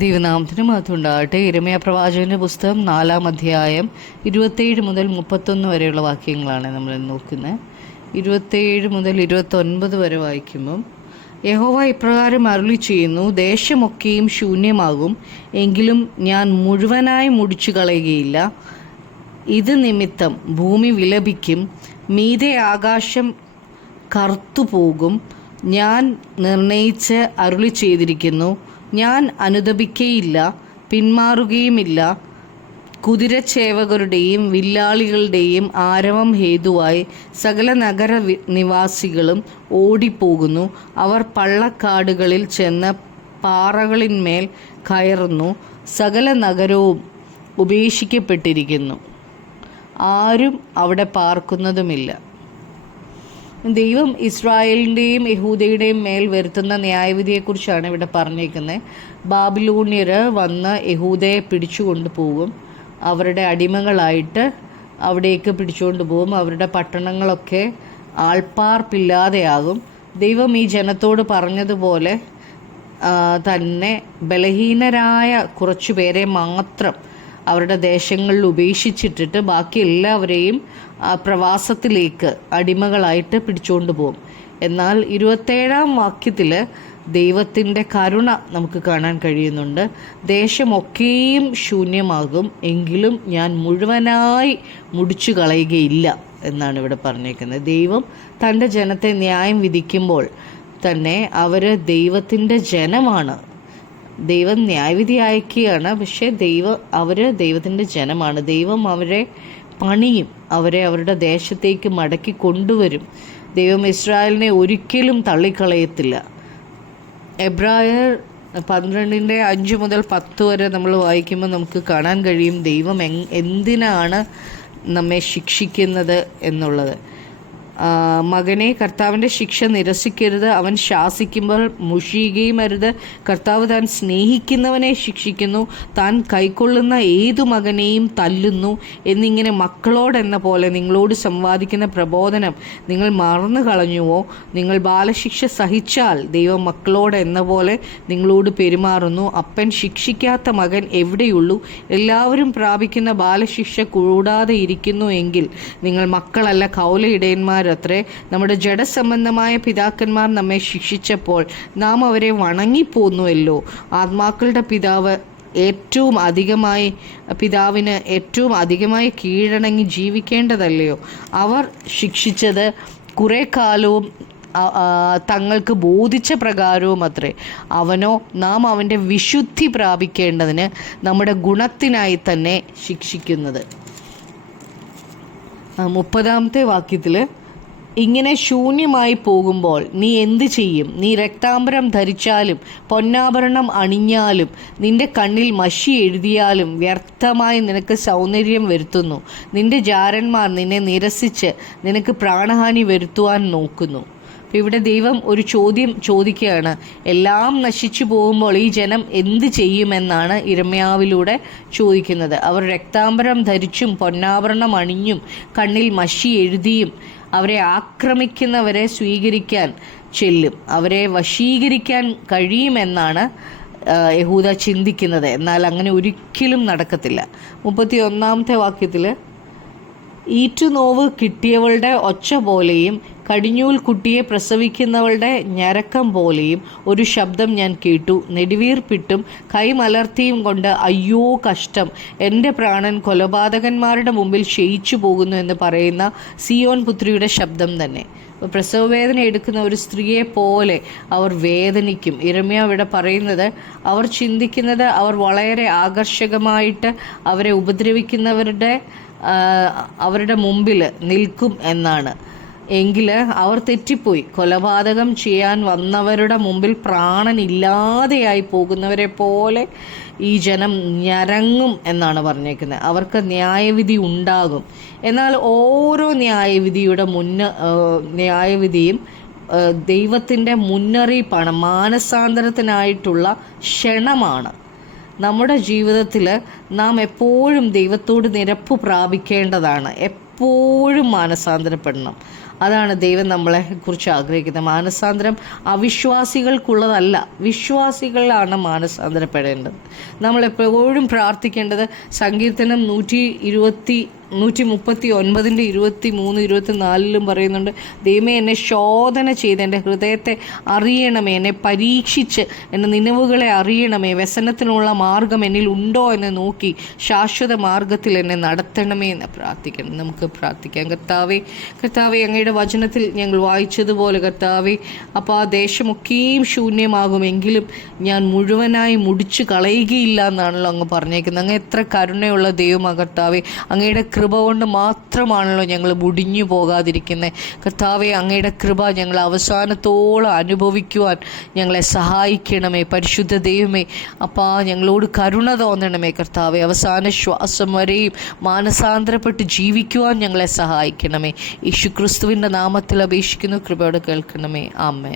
ദൈവനാമത്തിന് മഹത്വമുണ്ടാകട്ടെ. യിരെമ്യാ പ്രവാചകന്റെ പുസ്തകം 4-ാം അധ്യായം 27 മുതൽ 31 വരെയുള്ള വാക്യങ്ങളാണ് നമ്മൾ നോക്കുന്നത്. 27 മുതൽ 29 വരെ വായിക്കുമ്പം, യഹോവ ഇപ്രകാരം അരുളി ചെയ്യുന്നു, ദേശമൊക്കെയും ശൂന്യമാകും, എങ്കിലും ഞാൻ മുഴുവനായി മുടിച്ചു കളയുകയില്ല. ഇത് നിമിത്തം ഭൂമി വിലപിക്കും, മീതെ ആകാശം കറുത്തുപോകും. ഞാൻ നിർണയിച്ച് അരുളി ചെയ്തിരിക്കുന്നു, ഞാൻ അനുതപിക്കയില്ല, പിന്മാറുകയുമില്ല. കുതിരച്ചേവകരുടെയും വില്ലാളികളുടെയും ആരവം ഹേതുവായി സകല നഗര നിവാസികളും ഓടിപ്പോകുന്നു. അവർ പള്ളക്കാടുകളിൽ ചെന്ന് പാറകളിന്മേൽ കയറുന്നു. സകല നഗരവും ഉപേക്ഷിക്കപ്പെട്ടിരിക്കുന്നു, ആരും അവിടെ പാർക്കുന്നതുമില്ല. ദൈവം ഇസ്രായേലിൻ്റെയും യഹൂദയുടെയും മേൽ വരുത്തുന്ന ന്യായവിധിയെക്കുറിച്ചാണ് ഇവിടെ പറഞ്ഞേക്കുന്നത്. ബാബിലോണ്യർ വന്ന് യഹൂദയെ പിടിച്ചുകൊണ്ട് പോകും, അവരുടെ അടിമകളായിട്ട് അവിടേക്ക് പിടിച്ചുകൊണ്ട് പോകും. അവരുടെ പട്ടണങ്ങളൊക്കെ ആൾപ്പാർപ്പില്ലാതെയാകും. ദൈവം ഈ ജനത്തോട് പറഞ്ഞതുപോലെ തന്നെ ബലഹീനരായ കുറച്ചു പേരെ മാത്രം അവരുടെ ദേശങ്ങളിൽ ഉപേക്ഷിച്ചിട്ടിട്ട് ബാക്കി എല്ലാവരെയും പ്രവാസത്തിലേക്ക് അടിമകളായിട്ട് പിടിച്ചുകൊണ്ട് പോകും. എന്നാൽ 27-ാം വാക്യത്തിൽ ദൈവത്തിൻ്റെ കരുണ നമുക്ക് കാണാൻ കഴിയുന്നുണ്ട്. ദേശമൊക്കെയും ശൂന്യമാകും, എങ്കിലും ഞാൻ മുഴുവനായി മുടിച്ചു കളയുകയില്ല എന്നാണ് ഇവിടെ പറഞ്ഞേക്കുന്നത്. ദൈവം തൻ്റെ ജനത്തെ ന്യായം വിധിക്കുമ്പോൾ തന്നെ അവർ ദൈവത്തിൻ്റെ ജനമാണ്. ദൈവം ന്യായവിധി അയക്കുകയാണ്, പക്ഷേ അവർ ദൈവത്തിൻ്റെ ജനമാണ്. ദൈവം അവരെ പണിയും, അവരെ അവരുടെ ദേശത്തേക്ക് മടക്കി കൊണ്ടുവരും. ദൈവം ഇസ്രായേലിനെ ഒരിക്കലും തള്ളിക്കളയത്തില്ല. എബ്രായർ 12:5 മുതൽ 10 വരെ നമ്മൾ വായിക്കുമ്പോൾ നമുക്ക് കാണാൻ കഴിയും ദൈവം എന്തിനാണ് നമ്മെ ശിക്ഷിക്കുന്നത് എന്നുള്ളത്. മകനെ, കർത്താവിൻ്റെ ശിക്ഷ നിരസിക്കരുത്, അവൻ ശാസിക്കുമ്പോൾ മുഷിയുകയും അരുത്. കർത്താവ് താൻ സ്നേഹിക്കുന്നവനെ ശിക്ഷിക്കുന്നു, താൻ കൈക്കൊള്ളുന്ന ഏതു മകനെയും തല്ലുന്നു എന്നിങ്ങനെ മക്കളോടെന്ന പോലെ നിങ്ങളോട് സംവാദിക്കുന്ന പ്രബോധനം നിങ്ങൾ മറന്നു കളഞ്ഞുവോ? നിങ്ങൾ ബാലശിക്ഷ സഹിച്ചാൽ ദൈവം മക്കളോടെന്ന പോലെ നിങ്ങളോട് പെരുമാറുന്നു. അപ്പൻ ശിക്ഷിക്കാത്ത മകൻ എവിടെയുള്ളൂ? എല്ലാവരും പ്രാപിക്കുന്ന ബാലശിക്ഷ കൂടാതെ ഇരിക്കുന്നു എങ്കിൽ നിങ്ങൾ മക്കളല്ല, കൗലയിടയന്മാർ അത്രേ. നമ്മുടെ ജഡസംബന്ധമായ പിതാക്കന്മാർ നമ്മെ ശിക്ഷിച്ചപ്പോൾ നാം അവരെ വണങ്ങിപ്പോന്നുവല്ലോ. ആത്മാക്കളുടെ പിതാവിന് ഏറ്റവും അധികമായി കീഴടങ്ങി ജീവിക്കേണ്ടതല്ലയോ? അവർ ശിക്ഷിച്ചത് കുറെ കാലവും തങ്ങൾക്ക് ബോധിച്ച പ്രകാരവും അത്രേ. അവനോ നാം അവൻ്റെ വിശുദ്ധി പ്രാപിക്കേണ്ടതിന് നമ്മുടെ ഗുണത്തിനായി തന്നെ ശിക്ഷിക്കുന്നത്. 30-ാമത്തെ വാക്യത്തിൽ, ഇങ്ങനെ ശൂന്യമായി പോകുമ്പോൾ നീ എന്ത് ചെയ്യും? നീ രക്താംബരം ധരിച്ചാലും പൊന്നാഭരണം അണിഞ്ഞാലും നിന്റെ കണ്ണിൽ മഷി എഴുതിയാലും വ്യർത്ഥമായി നിനക്ക് സൗന്ദര്യം വരുത്തുന്നു. നിന്റെ ജാരന്മാർ നിന്നെ നിരസിച്ച് നിനക്ക് പ്രാണഹാനി വരുത്തുവാൻ നോക്കുന്നു. ഇവിടെ ദൈവം ഒരു ചോദ്യം ചോദിക്കുകയാണ്. എല്ലാം നശിച്ചു പോകുമ്പോൾ ഈ ജനം എന്ത് ചെയ്യുമെന്നാണ് യിരെമ്യാവിലൂടെ ചോദിക്കുന്നത്. അവർ രക്താംബരം ധരിച്ചും പൊന്നാഭരണം അണിഞ്ഞും കണ്ണിൽ മഷി എഴുതിയും അവരെ ആക്രമിക്കുന്നവരെ സ്വീകരിക്കാൻ ചെല്ലും. അവരെ വശീകരിക്കാൻ കഴിയുമെന്നാണ് യഹൂദ ചിന്തിക്കുന്നത്. എന്നാൽ അങ്ങനെ ഒരിക്കലും നടക്കത്തില്ല. 31-ാമത്തെ വാക്യത്തിൽ, ഈറ്റുനോവ് കിട്ടിയവളുടെ ഒച്ച പോലെയും കടിഞ്ഞൂൽ കുട്ടിയെ പ്രസവിക്കുന്നവളുടെ ഞരക്കം പോലെയും ഒരു ശബ്ദം ഞാൻ കേട്ടു. നെടുവീർപ്പിട്ടും കൈമലർത്തിയും കൊണ്ട് അയ്യോ കഷ്ടം, എൻ്റെ പ്രാണൻ കൊലപാതകന്മാരുടെ മുമ്പിൽ ക്ഷയിച്ചു പോകുന്നു എന്ന് പറയുന്ന സിയോൻ പുത്രിയുടെ ശബ്ദം തന്നെ. പ്രസവവേദന എടുക്കുന്ന ഒരു സ്ത്രീയെ പോലെ അവർ വേദനിക്കും. യിരെമ്യാ ഇവിടെ പറയുന്നത്, അവർ ചിന്തിക്കുന്നത് അവർ വളരെ ആകർഷകമായിട്ട് അവരെ അവരുടെ മുമ്പിൽ നിൽക്കും എന്നാണ്. എങ്കിൽ അവർ തെറ്റിപ്പോയി. കൊലപാതകം ചെയ്യാൻ വന്നവരുടെ മുമ്പിൽ പ്രാണനില്ലാതെയായി പോകുന്നവരെ പോലെ ഈ ജനം ഞരങ്ങും എന്നാണ് പറഞ്ഞേക്കുന്നത്. അവർക്ക് ന്യായവിധി ഉണ്ടാകും. എന്നാൽ ഓരോ ന്യായവിധിയും ദൈവത്തിൻ്റെ മുന്നറിയിപ്പാണ്, മാനസാന്തരത്തിനായിട്ടുള്ള ക്ഷണമാണ്. നമ്മുടെ ജീവിതത്തിൽ നാം എപ്പോഴും ദൈവത്തോട് നിരപ്പ് പ്രാപിക്കേണ്ടതാണ്. എപ്പോഴും മാനസാന്തരപ്പെടണം. അതാണ് ദൈവം നമ്മളെ കുറിച്ച് ആഗ്രഹിക്കുന്നത്. മാനസാന്തരം അവിശ്വാസികൾക്കുള്ളതല്ല, വിശ്വാസികളാണ് മാനസാന്തരപ്പെടേണ്ടത്. നമ്മളെപ്പോഴും പ്രാർത്ഥിക്കേണ്ടത് സങ്കീർത്തനം 139:23-24 പറയുന്നുണ്ട്, ദൈവമേ എന്നെ ശോധന ചെയ്ത് എൻ്റെ ഹൃദയത്തെ അറിയണമേ, എന്നെ പരീക്ഷിച്ച് എൻ്റെ നിലവുകളെ അറിയണമേ, വ്യസനത്തിനുള്ള മാർഗം എന്നിൽ ഉണ്ടോ എന്ന് നോക്കി ശാശ്വത മാർഗത്തിൽ എന്നെ നടത്തണമേ എന്ന് പ്രാർത്ഥിക്കണം. നമുക്ക് പ്രാർത്ഥിക്കാം. കർത്താവേ അങ്ങയുടെ വചനത്തിൽ ഞങ്ങൾ വായിച്ചതുപോലെ കർത്താവേ, അപ്പോൾ ആ ദേശമൊക്കെയും ശൂന്യമാകുമെങ്കിലും ഞാൻ മുഴുവനായി മുടിച്ചു കളയുകയില്ല എന്നാണല്ലോ അങ്ങ് പറഞ്ഞേക്കുന്നത്. അങ്ങ് എത്ര കരുണയുള്ള ദൈവമാണ് കർത്താവേ. അങ്ങയുടെ കൃപ കൊണ്ട് മാത്രമാണല്ലോ ഞങ്ങൾ മുടിഞ്ഞു പോകാതിരിക്കുന്നത്. കർത്താവെ അങ്ങയുടെ കൃപ ഞങ്ങൾ അവസാനത്തോളം അനുഭവിക്കുവാൻ ഞങ്ങളെ സഹായിക്കണമേ. പരിശുദ്ധ ദൈവമേ, അപ്പാ ഞങ്ങളോട് കരുണ തോന്നണമേ കർത്താവെ. അവസാന ശ്വാസം വരെയും മാനസാന്തരപ്പെട്ട് ജീവിക്കുവാൻ ഞങ്ങളെ സഹായിക്കണമേ. യേശുക്രിസ്തുവിൻ്റെ നാമത്തിൽ അപേക്ഷിക്കുന്നു, കൃപയോടെ കേൾക്കണമേ. ആമേൻ.